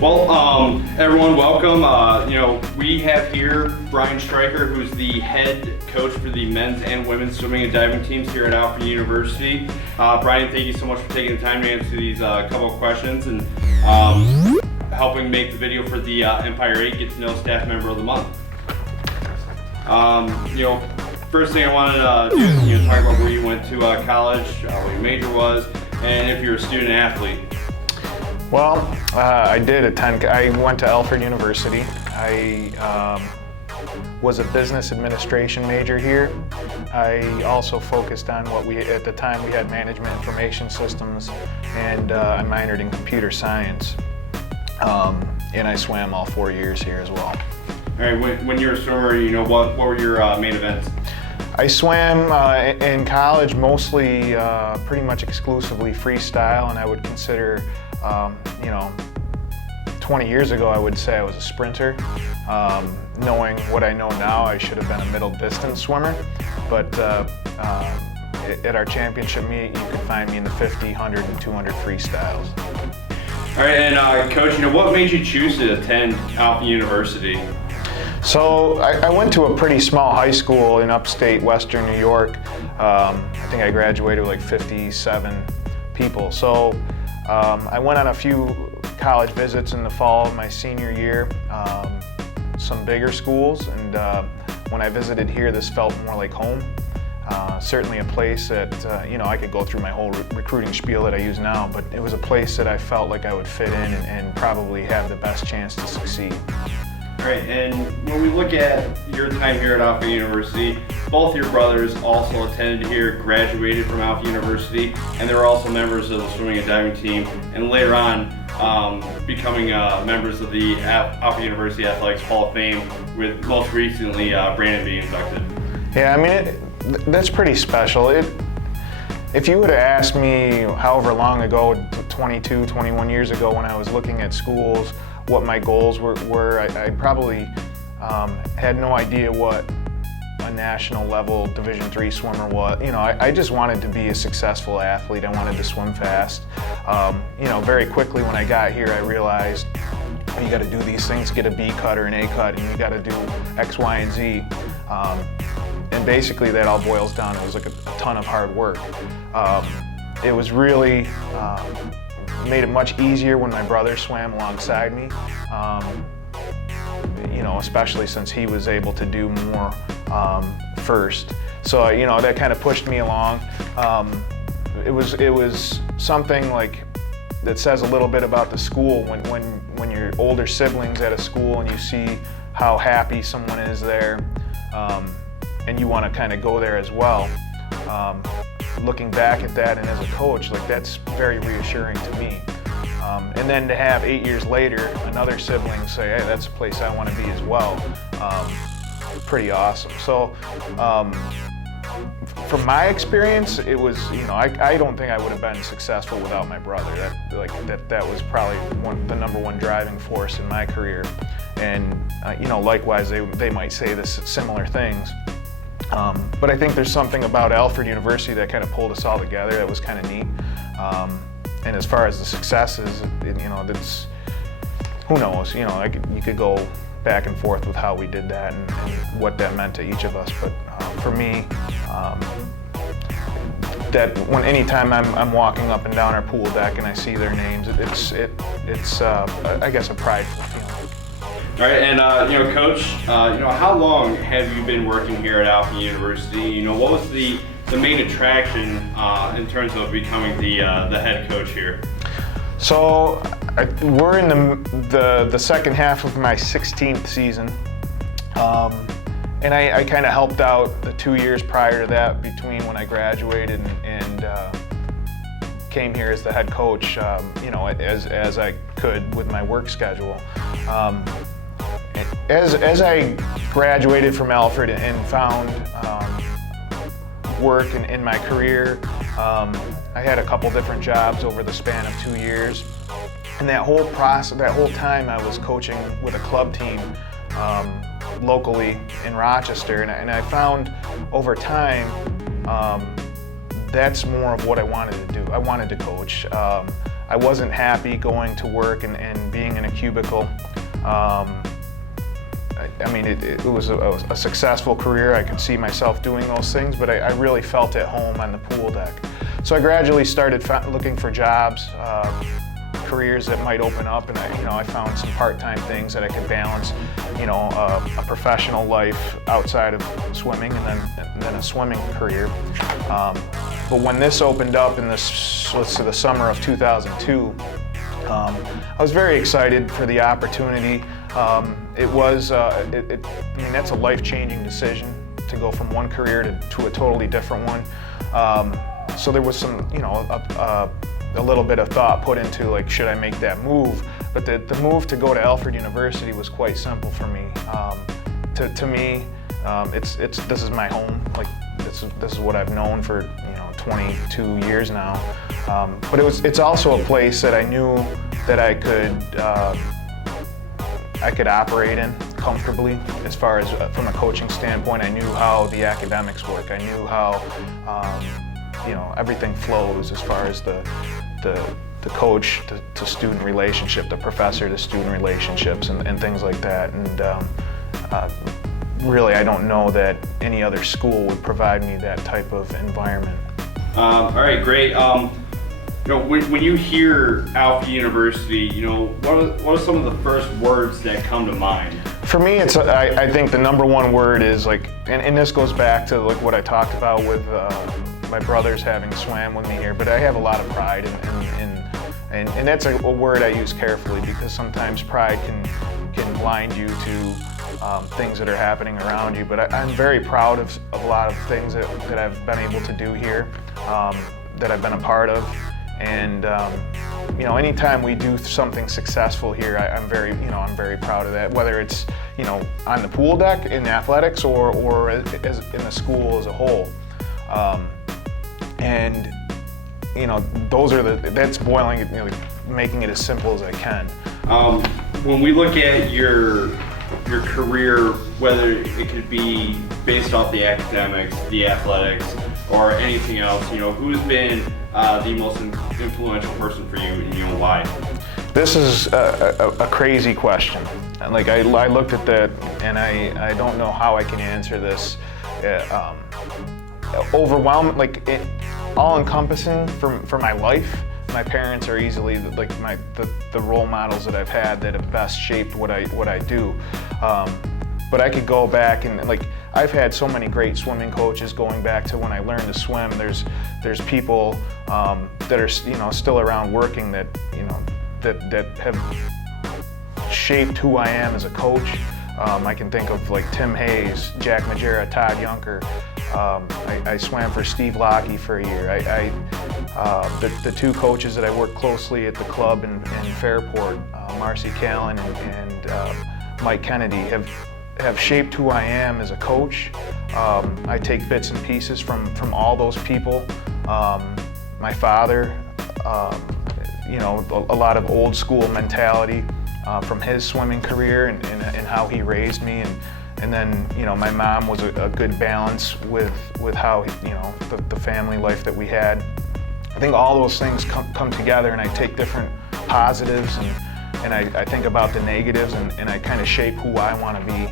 Well, everyone, welcome. We have here Brian Stryker, who's the head coach for the men's and women's swimming and diving teams here at Alfred University. Brian, thank you so much for taking the time to answer these couple of questions and helping make the video for the Empire 8 Get to Know Staff Member of the Month. First thing I wanted to do is talk about where you went to college, what your major was, and if you're a student athlete. Well, I went to Alfred University. I was a business administration major here. I also focused on at the time we had management information systems, and I minored in computer science. And I swam all 4 years here as well. All right, when you were a swimmer, what were your main events? I swam in college mostly pretty much exclusively freestyle, and I would consider 20 years ago I would say I was a sprinter. Knowing what I know now, I should have been a middle distance swimmer, but at our championship meet you could find me in the 50, 100, and 200 freestyles. All right, and Coach, what made you choose to attend Alfred University? So I went to a pretty small high school in upstate Western New York. I think I graduated with like 57 people. So I went on a few college visits in the fall of my senior year, some bigger schools, and when I visited here, this felt more like home. Certainly a place that, I could go through my whole recruiting spiel that I use now, but it was a place that I felt like I would fit in and probably have the best chance to succeed. All right, and when we look at your time here at Alfred University, both your brothers also attended here, graduated from Alfred University, and they were also members of the swimming and diving team, and later on becoming members of the Alfred University Athletics Hall of Fame, with most recently Brandon being inducted. Yeah, I mean, that's pretty special. If you would have asked me however long ago, 22, 21 years ago, when I was looking at schools, what my goals were, I probably had no idea what a national level Division III swimmer was. I just wanted to be a successful athlete. I wanted to swim fast. Very quickly when I got here, I realized you got to do these things, get a B cut or an A cut, and you got to do X, Y, and Z. And basically that all boils down, it was like a ton of hard work. It was really, made it much easier when my brother swam alongside me, especially since he was able to do more first. So, that kind of pushed me along. It was something like that says a little bit about the school when your older siblings at a school and you see how happy someone is there, and you want to kind of go there as well. Looking back at that and as a coach, that's very reassuring to me. And then to have 8 years later, another sibling say, hey, that's a place I want to be as well, pretty awesome. So from my experience, it was, I don't think I would have been successful without my brother. That was probably the number one driving force in my career. And likewise, they might say similar things. But I think there's something about Alfred University that kind of pulled us all together that was kind of neat. And as far as the successes, that's, who knows, you could go back and forth with how we did that and what that meant to each of us. But for me, anytime I'm walking up and down our pool deck and I see their names, it's I guess a prideful feeling. All right, and Coach, how long have you been working here at Alfred University? What was the main attraction in terms of becoming the head coach here? So we're in the second half of my 16th season, and I kind of helped out the 2 years prior to that between when I graduated and came here as the head coach, as I could with my work schedule. As I graduated from Alfred and found work in my career, I had a couple different jobs over the span of 2 years, and that whole time I was coaching with a club team locally in Rochester, and I found over time that's more of what I wanted to do. I wanted to coach. I wasn't happy going to work and being in a cubicle. I mean, it was a successful career. I could see myself doing those things, but I really felt at home on the pool deck. So I gradually started looking for jobs, careers that might open up, and I found some part-time things that I could balance, a professional life outside of swimming, and then a swimming career. But when this opened up in the summer of 2002, I was very excited for the opportunity. It was, I mean, that's a life-changing decision to go from one career to a totally different one. So there was some, a little bit of thought put into, like, should I make that move? But the move to go to Alfred University was quite simple for me. To me, this is my home. Like, this is what I've known for 22 years now. But it's also a place that I knew that I could operate in comfortably. As far as from a coaching standpoint, I knew how the academics work. I knew how everything flows as far as the coach to student relationship, the professor to student relationships, and things like that. And really, I don't know that any other school would provide me that type of environment. All right, great. When you hear Alfred University, what are some of the first words that come to mind? For me, I think the number one word is like, and this goes back to like what I talked about with my brothers having swam with me here, but I have a lot of pride and that's a word I use carefully, because sometimes pride can blind you to things that are happening around you. But I'm very proud of a lot of things that I've been able to do here, that I've been a part of. And anytime we do something successful here, I'm very proud of that. Whether it's on the pool deck in athletics or in the school as a whole. And that's boiling it, making it as simple as I can. When we look at your career, whether it could be based off the academics, the athletics, or anything else, who's been the most influential person for you, and why? This is a crazy question. Like, I looked at that, and I don't know how I can answer this. Overwhelming, like all-encompassing for my life. My parents are easily like the role models that I've had that have best shaped what I do. But I could go back and, like, I've had so many great swimming coaches going back to when I learned to swim. There's people that are still around working that that have shaped who I am as a coach. I can think of like Tim Hayes, Jack Majera, Todd Yunker. I swam for Steve Lockey for a year. The two coaches that I work closely at the club in Fairport, Marcy Callan and Mike Kennedy, have shaped who I am as a coach. I take bits and pieces from all those people. My father, a lot of old school mentality from his swimming career and how he raised me, and then my mom was a good balance with how the family life that we had. I think all those things come together, and I take different positives and I think about the negatives, and I kind of shape who I want to be.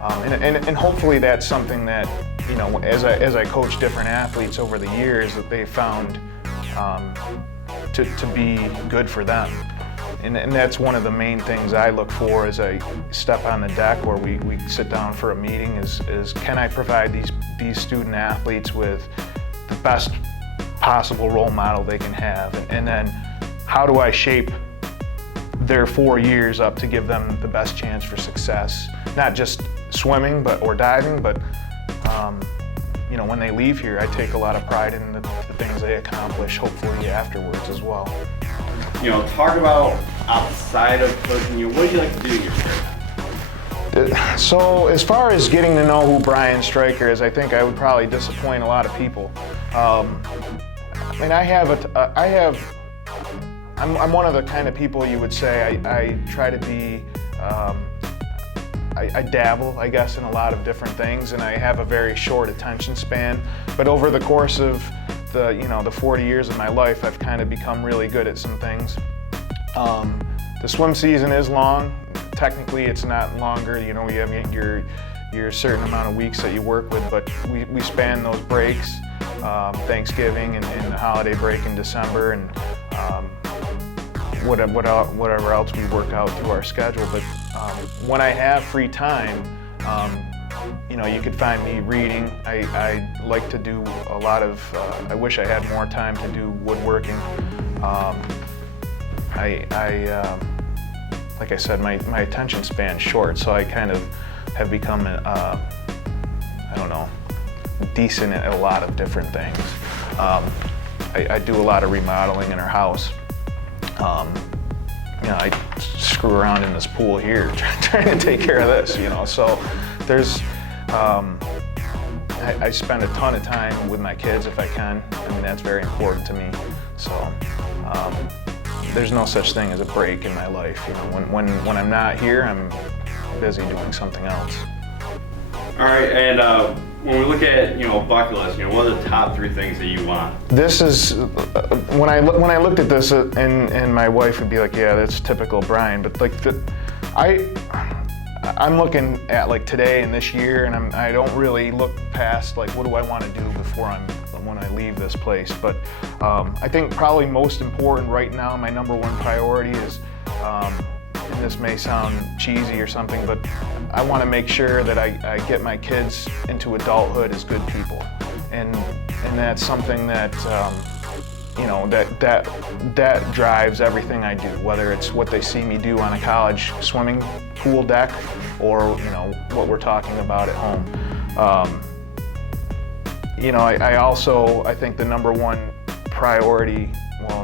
And hopefully that's something that, as I coach different athletes over the years, that they found to be good for them. And that's one of the main things I look for as I step on the deck, where we sit down for a meeting, is can I provide these student athletes with the best possible role model they can have, and then how do I shape their 4 years up to give them the best chance for success, not just swimming or diving, but when they leave here, I take a lot of pride in the things they accomplish, hopefully afterwards as well. Talk about outside of coaching. What do you like to do in your spare time? So as far as getting to know who Brian Stryker is, I think I would probably disappoint a lot of people. I mean, I'm one of the kind of people you would say I try to be, I dabble, I guess, in a lot of different things, and I have a very short attention span. But over the course of the 40 years of my life, I've kind of become really good at some things. The swim season is long. Technically, it's not longer. You have your certain amount of weeks that you work with, but we span those breaks, Thanksgiving and the holiday break in December, and whatever else we work out through our schedule. But when I have free time, you could find me reading. I like to do a lot of, I wish I had more time to do woodworking. Like I said, my attention span's short, so I kind of have become, decent at a lot of different things. I do a lot of remodeling in our house. I screw around in this pool here trying to take care of this, so there's, I spend a ton of time with my kids if I can. I mean, that's very important to me. So there's no such thing as a break in my life. When I'm not here, I'm busy doing something else. All right, and when we look at bucket list, what are the top 3 things that you want? This is when I looked at this, and my wife would be like, "Yeah, that's typical Brian." But like I'm looking at like today and this year, and I don't really look past like what do I want to do when I leave this place. But I think probably most important right now, my number 1 priority is, and this may sound cheesy or something, but I want to make sure that I get my kids into adulthood as good people, and that's something that that drives everything I do, whether it's what they see me do on a college swimming pool deck or what we're talking about at home. I think the number 1 priority,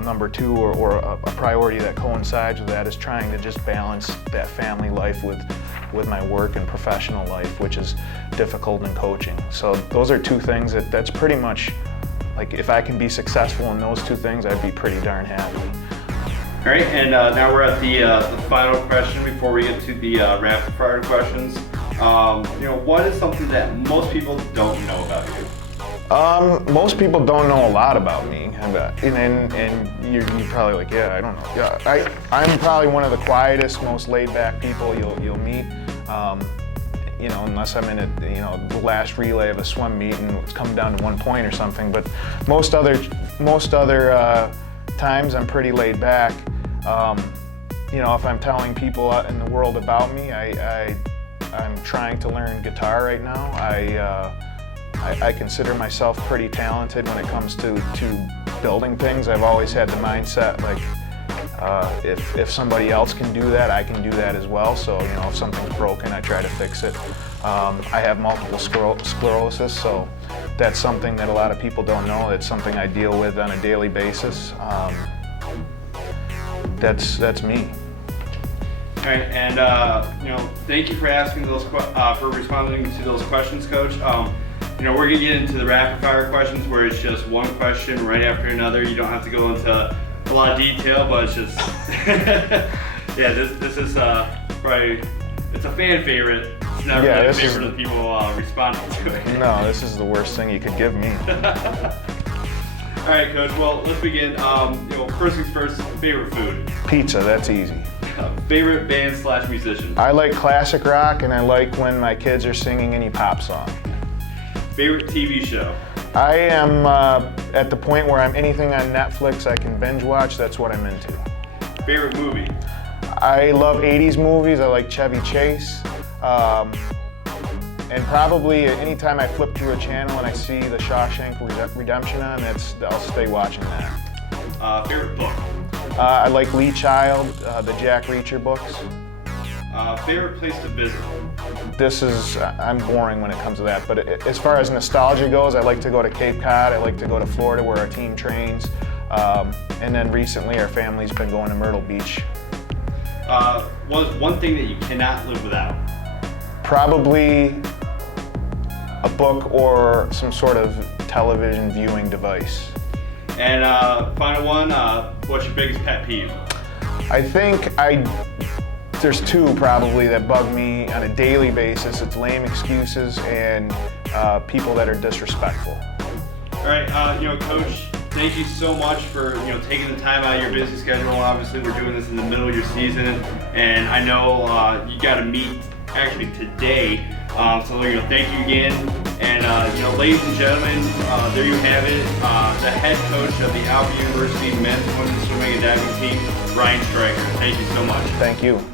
number 2 or a priority that coincides with that is trying to just balance that family life with my work and professional life, which is difficult in coaching. So those are 2 things that's pretty much, like, if I can be successful in those 2 things, I'd be pretty darn happy. All right, and now we're at the final question before we get to the rapid fire questions. What is something that most people don't know about you? Most people don't know a lot about me, and you're probably like, yeah, I don't know. Yeah, I'm probably one of the quietest, most laid-back people you'll meet. Unless I'm in the last relay of a swim meet and it's come down to 1 point or something. But most other times I'm pretty laid back. If I'm telling people out in the world about me, I'm trying to learn guitar right now. I consider myself pretty talented when it comes to building things. I've always had the mindset like, if somebody else can do that, I can do that as well. So if something's broken, I try to fix it. I have multiple sclerosis, so that's something that a lot of people don't know. It's something I deal with on a daily basis. That's me. All right, and thank you for asking for responding to those questions, Coach. We're gonna get into the rapid fire questions where it's just one question right after another. You don't have to go into a lot of detail, but it's just this is probably, it's a fan favorite. It's not really a favorite of people responding to it. No, this is the worst thing you could give me. All right, Coach. Well, let's begin. First things first. Favorite food? Pizza. That's easy. Favorite band / musician? I like classic rock, and I like when my kids are singing any pop song. Favorite TV show? I am at the point where I'm anything on Netflix I can binge watch. That's what I'm into. Favorite movie? I love 80s movies. I like Chevy Chase. And probably anytime I flip through a channel and I see the Shawshank Redemption on, I'll stay watching that. Favorite book? I like Lee Child, the Jack Reacher books. Favorite place to visit? I'm boring when it comes to that, but as far as nostalgia goes, I like to go to Cape Cod. I like to go to Florida where our team trains. And then recently our family's been going to Myrtle Beach. What's one thing that you cannot live without? Probably a book or some sort of television viewing device. And final one, what's your biggest pet peeve? I think there's 2 probably that bug me on a daily basis. It's lame excuses and people that are disrespectful. All right, Coach, thank you so much for taking the time out of your busy schedule. Obviously, we're doing this in the middle of your season, and I know you got to meet actually today. So thank you again. And ladies and gentlemen, there you have it. The head coach of the Alfred University men's, women's swimming and diving team, Ryan Stryker. Thank you so much. Thank you.